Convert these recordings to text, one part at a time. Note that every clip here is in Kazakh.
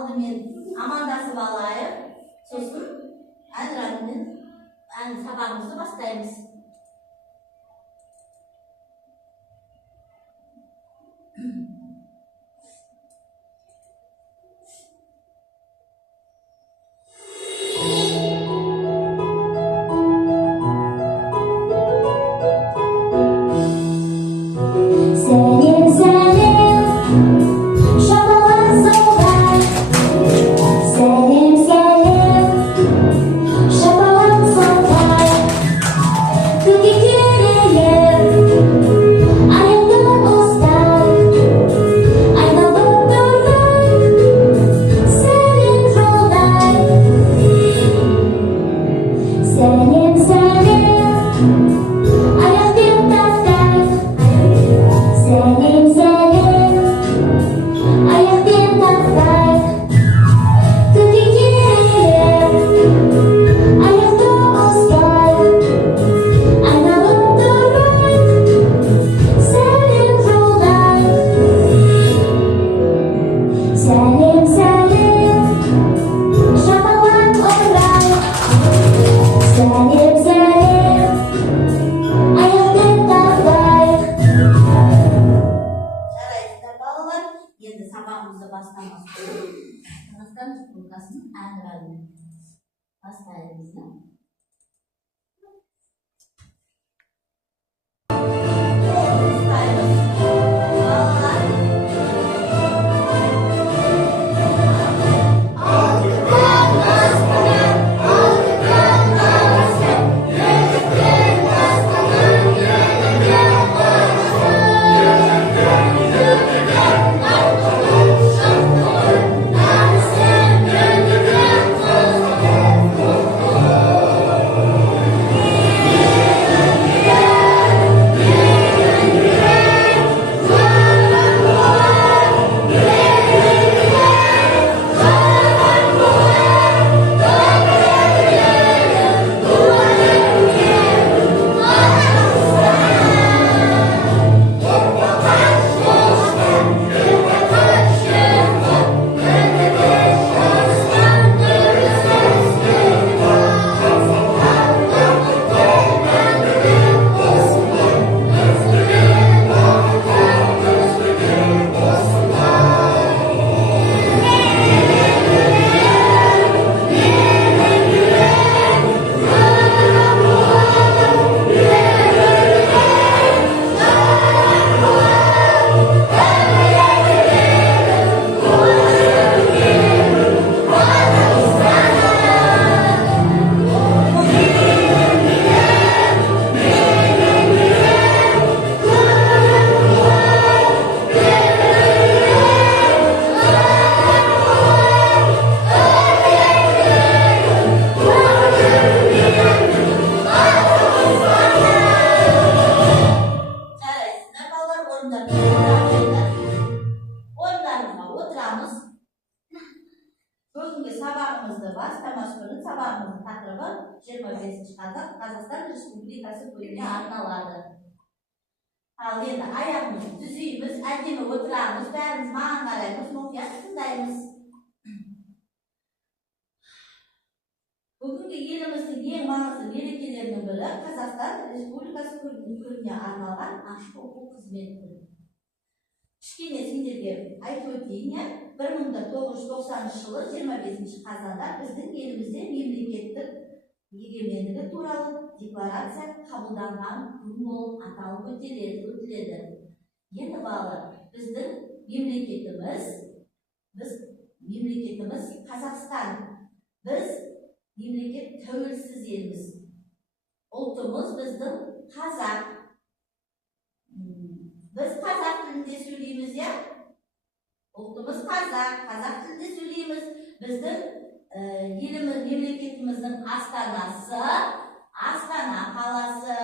алдымен амандасып алайық, сосын әнұранмен сабағымызды бастаймыз. Қазақстан Республикасы күніне арналады. Ал енді аяғымызды түзейміз, әдемі отырамыз, бәріміз маған қараймыз, мұқият тыңдаймыз. Бүгінгі еліміздің ең маңызды мерекелерінің бірі Қазақстан Республикасы күніне арналған ашық оқу қызметі. Кішкене сендерге айтып өтейін, 1990 жылы 25 қазанда біздің елімізде мемлекеттік егемендігі туралы декларация қабылданған күн болып аталып өтіледі. Енді балалар, біздің мемлекетіміз Қазақстан. Біз мемлекет тәуелсіз елміз. Ұлтымыз біздің қазақ. Біз қазақ тілінде сөйлейміз, я? Ұлтымыз қазақ тілінде сөйлейміз. Біздің мемлекетіміздің астанасы Астана қаласы.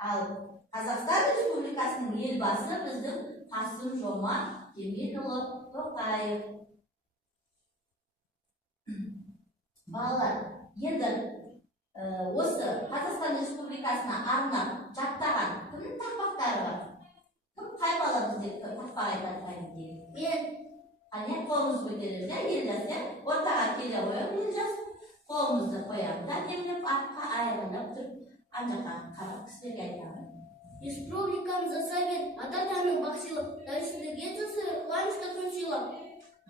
Ал Қазақстан Республикасының елбасы біздің Қасым-Жомарт Кемелұлы Тоқаев. Балалар, енді осы Қазақстан Республикасына арнап жаттаған кімнің тақпақтары бар? Кім қай бала бізде тақпақ айтады? Qani qo'limiz ko'tarildi, yellasida o'rtaga kela qo'yamiz. Qo'limizni qo'yamiz. Demlab orqa oyog'ini turib, anchaqa qarab sizlarga aytaman. Республикамызда совет, ата-таның бақсылы, тәуелсіздік етісі, қуанышты күн сыйлап.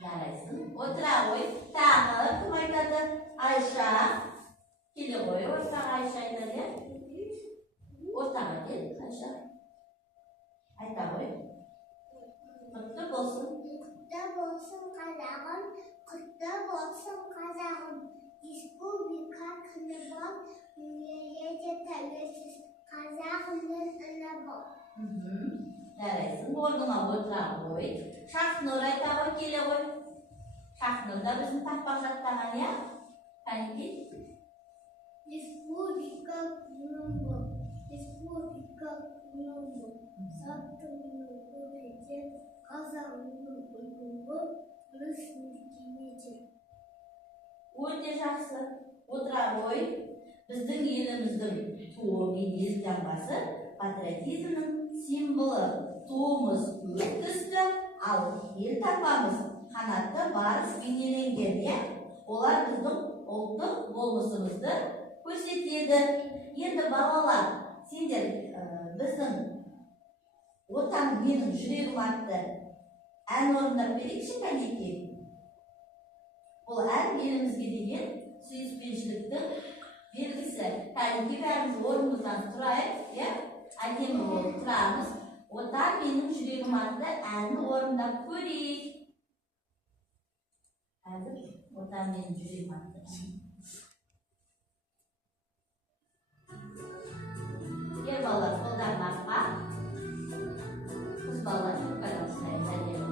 Жарайсың. Отыра қой. Тағы кім айтады? Айша. Келе қой, ортаға Айша айтады. Ортаға кел, Айша. Айта қой. Құтты болсын. Құтты болсын қазағым, құтты болсын қазағым. Республика күні бол, дүниеде тәуелсіз қазағымның үні бол. Жарайсың. Орныңа отыра қой. Шахнұр айта қой, келе қой. Шахнұр да біздің тақпақ жаттаған, я? Қанекей? Республика күні бол, республика күні бол. Саттыңның көреген қазағымның үні бол, түрісіндікемеде. Өте жақсы. Отыра қой. Біздің еліміздің туы мен елтаңбасы патриотизмнің символы. Туымыз көк түсті, ал елтаңбамыз қанатты барыс бейнеленген. Олар біздің ұлттық болмысымызды көрсетеді. Енді балалар, сендер біздің отан менің жүрегім атты ән орындап берейікші кәнекей. Бұл ән елімізге деген сүйіспеншіліктің белгісі. Кәнекей бәріміз орнымыздан тұрайық, әдемі болып тұрамыз. Отан менің жүрегім атты әнді орындап көрейік. Қазір отан менің жүрегім атты. Ер балалар қолдарын артқа. Қыз балалар шоқадан ұстаймыз әдемі.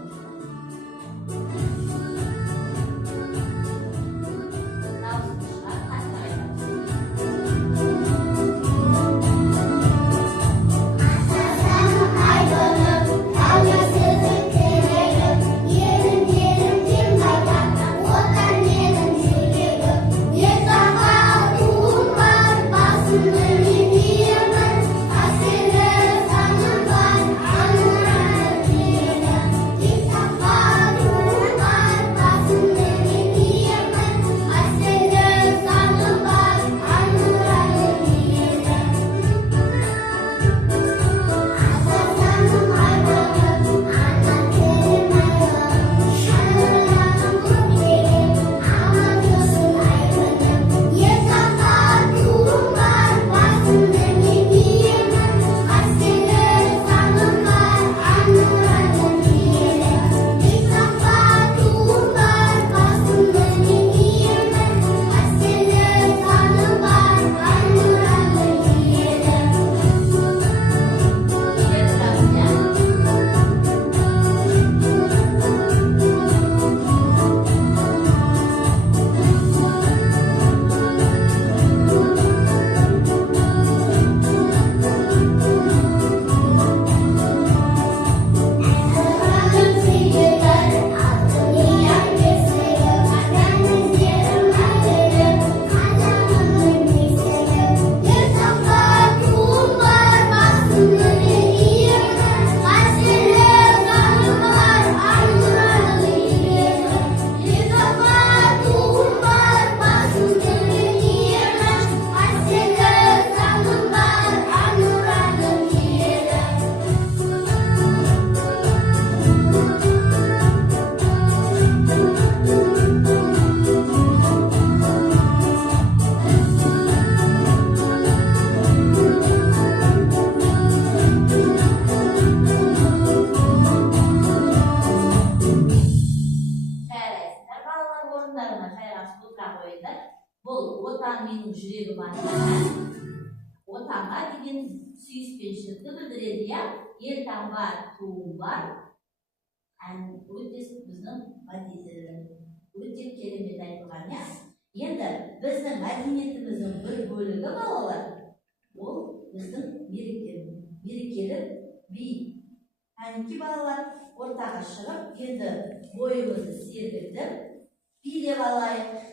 менің жүрегім атқан отанға деген сүйіспеншілікті білдіреді. Елтаңба туым бар. Өте біздің өте керемет айтылған. Енді біздің мәдениетіміздің бір бөлігі балалар, ол біздің мерекелік би. Әнеки балалар ортаға шығып, енді бойымызды сергітіп, билеп алайық.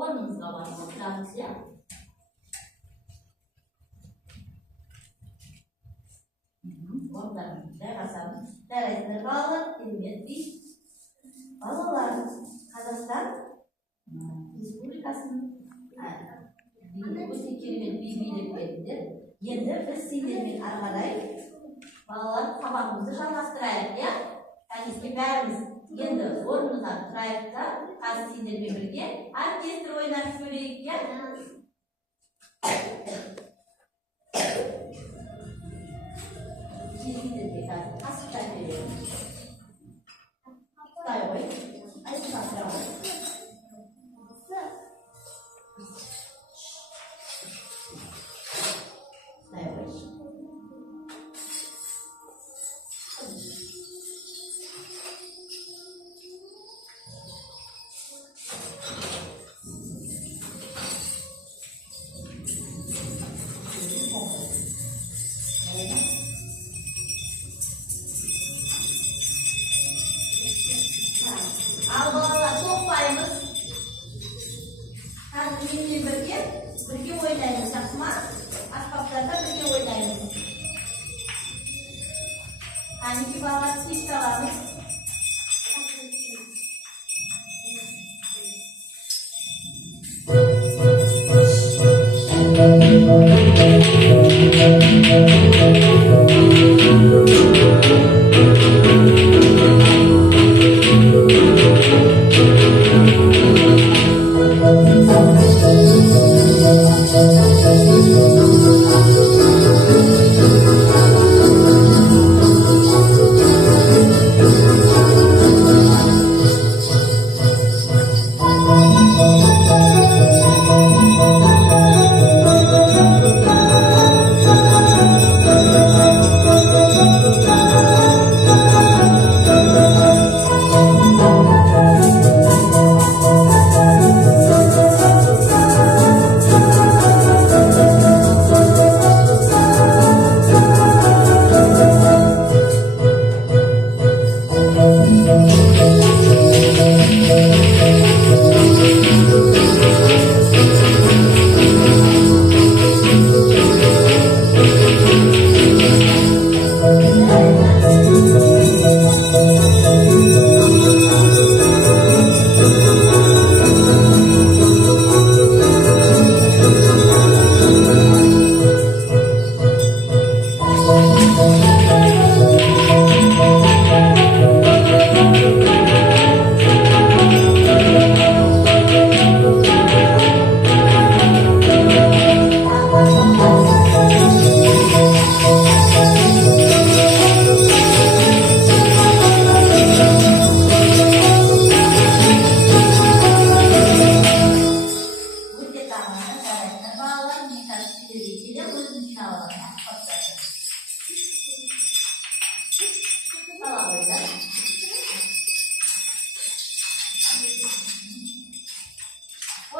орныңызға барып отырамыз, иә? Орындарыңызды жайғасамыз. Жарайсыздар балалар, керемет би. Балалар, Қазақстан Республикасының өте керемет би билеп келдіңдер. Енді біз сендермен ары қарай балалар сабағымызды жалғастырайық, иә? Кәнекей бәріміз енді орнымыздан тұрайық та, қазір сендермен бірге оркестр ойнап сөйлейік, иә? Сендерге қазір қасықтар беремін. Құдай ғой, айтып атыра ғой. Al balalar to'xtaymiz. Hozir menga birga o'ynaymiz, yaxshimi? Asboblarda birga o'ynaymiz. Qaniki balalar tez qolamiz.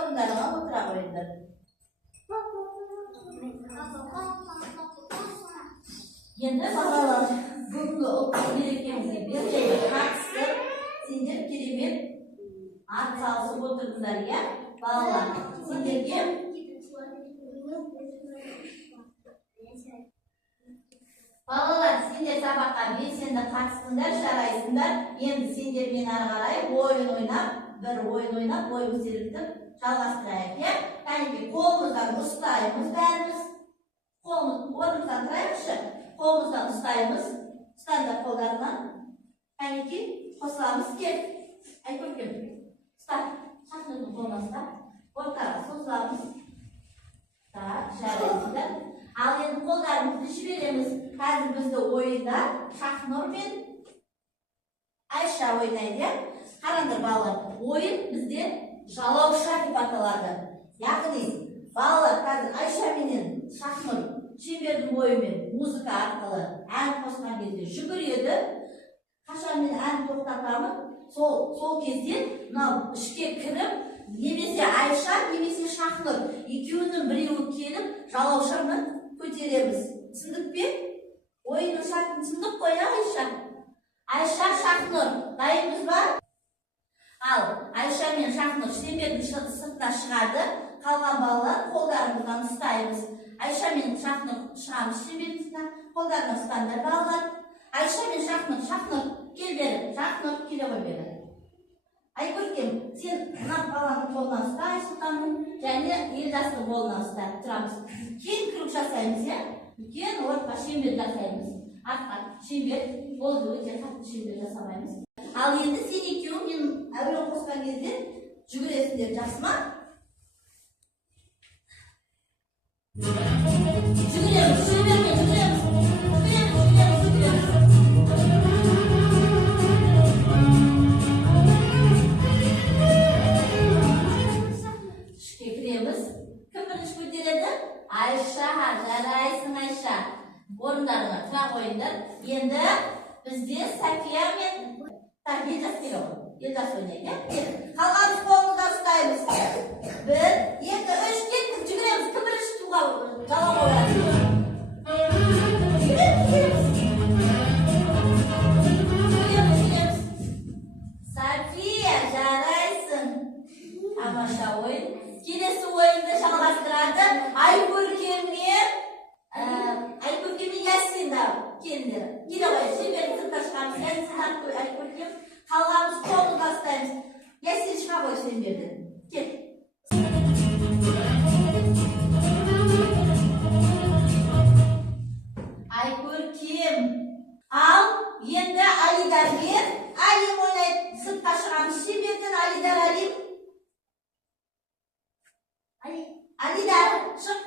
Orunlarına otura qo'yinglar. Endi bolalar, bugungi o'quv merezimizga birga qattiq sendер керемет ат салышып o'tirdinglar, ya? Bolalar, senderga Balalar, sendер sabaqqa belsenda qattiqsizlar, sharaysizlar. Endi senderмен ары қарай o'yin o'ynab, bir o'yin o'ynab, bo'yimiz silkitib жалғастырайық, ya? Кәнекей қолымыздан ұстаймыз бәріміз. Қолымыздан тұрайықшы. Қолымыздан ұстаймыз. Ұстаңдар қолдарынан. Кәнекей қосыламыз, кел. Ай көркем. Ұста. Шақырдың қолына ұста. Ортаға созыламыз. Так, жарайсыздар. Ал енді қолдарымызды жібереміз. Қазір бізді ойында Шахнұр мен Айша ойнайды, ya? Қараңдар балалар. Ойын бізде жалауша деп аталады. Яғни балалар қазір Айша менен Шахнұр шебердің ойымен музыка арқылы ән қосқан кезде жүгіреді. Қашан мен ән тоқтатамын, сол кезде мынау ішке кіріп, немесе Айша, немесе Шахнұр екеуінің біреуі келіп, жалаушаны көтереміз. Түсіндік пе? Ойынның шартын түсіндік қой, Айша? Айша, Шахнұр, дайынбыз ба? Ал Айша мен Шахнұр шебердің сыртына шығады. Қалған балалар қолдарымыздан ұстаймыз. Айша мен Шахнұр шығамыз шеңберімізден. Қолдарына ұстаңдар балалар. Айша мен Шахнұр кел бері. Шахнұр келе ғой бері. Айкөркем, сен мына баланың қолынан ұста, Айсұлтанның, және Елжастың қолынан ұста. Тұрамыз. Кен круг жасаймыз, иә? Кен ортқа шеңбер жасаймыз. Артқа шеңбер, болды, өте қатты шеңбер жасамаймыз. Ал енді сен екеуің мен әуелі қосқан кезде жүгіресіңдер, жақсы ма? Жүгіреміз, шеңбермен жүгіреміз. Ішке кіреміз. Кім бірінші көтереді? Айша, жарайсың Айша. Орындарына тұра қойыңдар. Енді бізде Сафия мен Елжас келе ғой. Елжас ойнайды. Қалғанымыз қолымызда ұстаймыз. 1, 2, 3, кеттік, жүгіреміз. Кім бірінші туға жала қояды? Жүгіреміз. Сафия, жарайсың. Тамаша ойын. Келесі ойынды жалғастырады. Айкөркем мен Ясин келіндер. Келе ғой, шеңбердің сыртқа шығамыз. Айкөркем. Қалғанымыз қолымызда ұстаймыз. Ясин шыға ғой шеңберден. Кет. Айкөркем. Ал енді Алидармен. Алим ойнайды. Сыртқа шығамыз шеңберден. Алидар, Алим. Алидар, шық.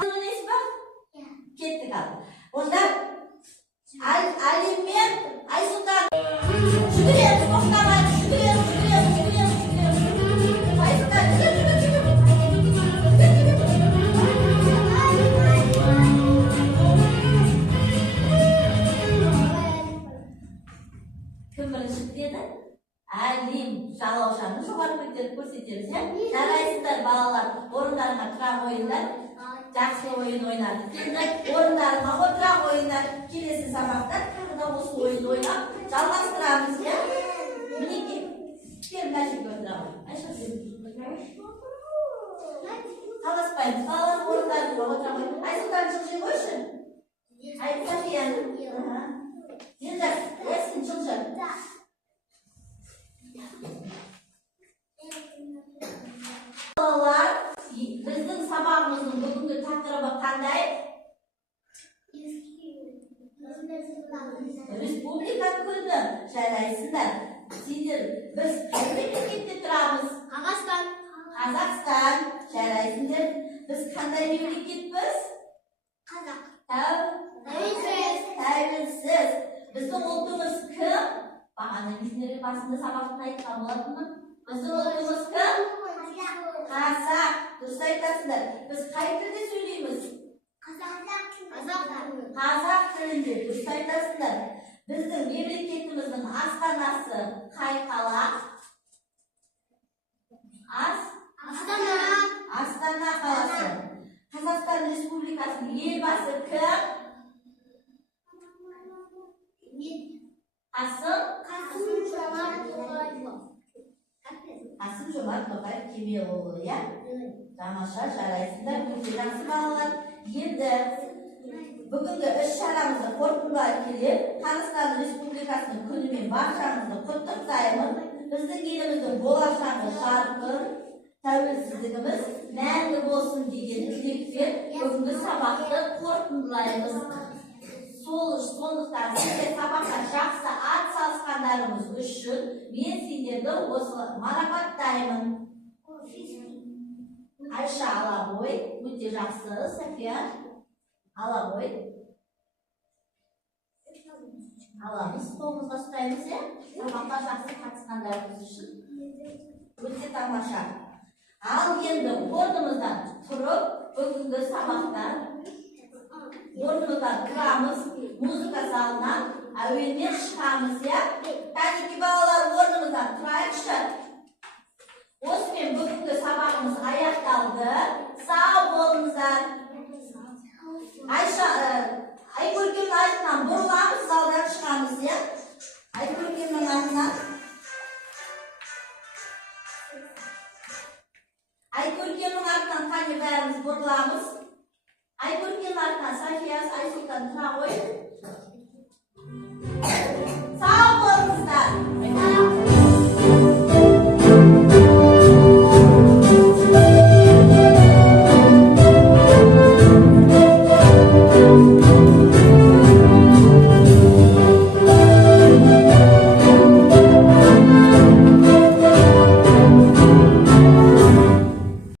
Ойнайсыз ба? Кеттік ал. Онда Алим мен Айсұлтан. Жүгіреміз, тоқтамаймыз. Жүгіреміз. Айсұлтан, жүгір. Кім бірінші деді? Алим. Жалаушаны жоғары көтеріп көрсетеміз, иә? Жарайсыздар балалар, орындарына тұра қойыңдар. Жақсы ойын ойнады. Енді орындарына отыра қойыңдар. Келесі сабақта тағы да осы ойын ойнап жалғастырамыз, иә? Мінекей. Кел, мына жерге отыра қой. Айша, қаласпаймыз. Балалар орындарына отыра қой. Айсұлтан жылжи қойшы. София. Елжас, Ясин жылжы. Балалар, біздің сабағымыздың бүгінгі тақырыбы қандай? Республика күні. Жарайсыңдар. Сендер, біз қай мемлекетте тұрамыз? Қазақстан. Жарайсыңдар. Біз қандай мемлекетпіз? Тәуелсіз. Біздің ұлтымыз кім? Бағана біздер басында сабақтың айтқан болатынмын. Біздің ұлтымыз кім? Қазақ. Дұрыс айтасыңдар. Біз қай тілде сөйлейміз? Қазақ тілінде. Дұрыс айтасыңдар. Біздің мемлекетіміздің астанасы қай қала? Астана қаласы. Қазақстан Республикасының елбасы кім? Қасым-Жомарт Тоқаев Кемелұлы, иә? Тамаша, жарайсыңдар, өте жақсы балалар. Енді бүгінгі іс-шарамызды қорытындылай келе, Қазақстан Республикасының күнімен баршаңызды құттықтаймын. Біздің еліміздің болашағы жарқын, тәуелсіздігіміз мәңгі болсын деген тілекпен бүгінгі сабақты қорытындылаймыз. Сондықтан сіздер сабаққа жақсы ат салысқандарымыз үшін мен сендерді осы марапаттаймын. Айша Алабой, өте жақсы. София Алабой. Аламыз, қолымызға ұстаймыз, иә? Сабаққа жақсы қатысқандарымыз үшін өте тамаша. Ал енді орнымыздан тұрып, бүгінгі сабақта орнымыздан тұрамыз, музыка залынан әуенмен шығамыз, иә? Кәдеки балалар, орнымыздан тұрайықшы. Осымен бүгінгі сабағымыз аяқталды. Сау болыңыздар. Айкөркемнің артынан бұрыламыз, залдан шығамыз, иә? Айкөркемнің артынан